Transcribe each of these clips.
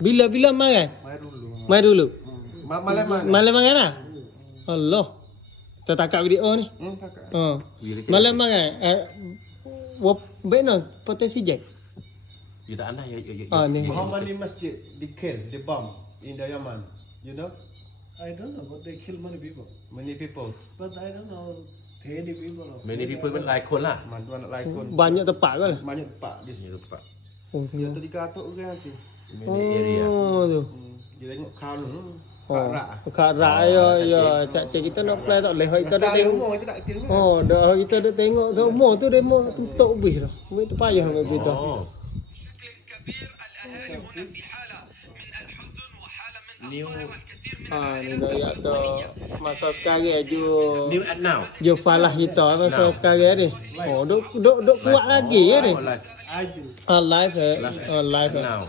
Bila makan? Mai dulu. Mai dulu. Malam makan. Malam makan lah? Allah. Tertakak video ni. Kakak. Malam makan. Benar potensi je. You tak aneh Ni. How many masjid they kill, they bomb in the Yemen? You know? I don't know, but they kill many people. Many people. But I don't know, 30 people. Or Many people มันหลายคนล่ะ Mantuan nak lain kon. Banyak tempat ke lah? Banyak tempat di Ni sini. tempat Oh, Dia tengok. tadi katuk ke nanti. many area Tu. Dia tengok kalau Oh, rak. kat rak ya. Cak kita nak apply tak boleh. Kita dah Tak tengok. umur je tak kill. Oh, dah kita dah tengok semua tu demo tutup habis dah. Habis tu payah habis tu. oh new Ni dah ya tu masa sekarang je new and now je falah kita masa sekarang ni. Oh, duk kuat lagi ya ni. live Live live. now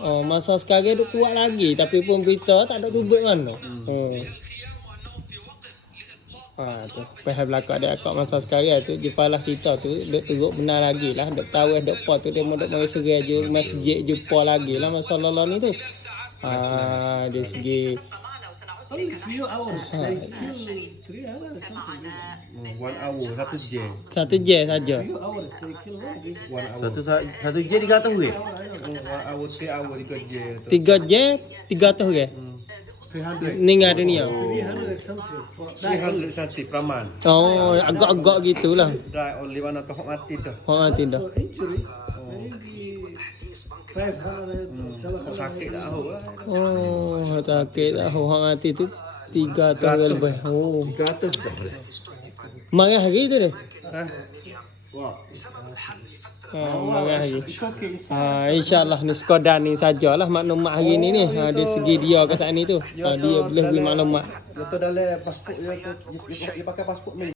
Oh, masa sekarang duk kuat lagi tapi pun berita tak ada tubik mana. Tu. Pasal belakang dia akak masa sekarang tu jepalah kita tu duk teruk benar lagi lah. Duk tahu duk apa tu dia mau duk mari serai je masjid jumpa lagi lah masa lalu ni tu. Dari segi only few hours. They kill 3 hours something. 1 hour 1 jam. satu je saja. Few hours they kill many people. 1 hour. satu je 300 ringgit 1 hour 3 hour 3 jam. 3 je 300 ke? 300. Meninggal dunia. 300 something. For 300 santi praman. Oh, agak-agak gitulah. Die only one atau mati tu. Mati dah. for injury, maybe 500 or 700. Sakit dah tahu lah. Oh, sakit dah orang mati tu 300 lebih. Oh, 300 dah boleh marah hari tu dia. Wah. Marah hari. It's okay. InsyaAllah ni sekadar ni sajalah maklumat hari ni ni. Dari segi dia ke saat ni tu. Dia boleh beri maklumat. Dia tu dalam pasport dia tu. Dia pakai pasport ni.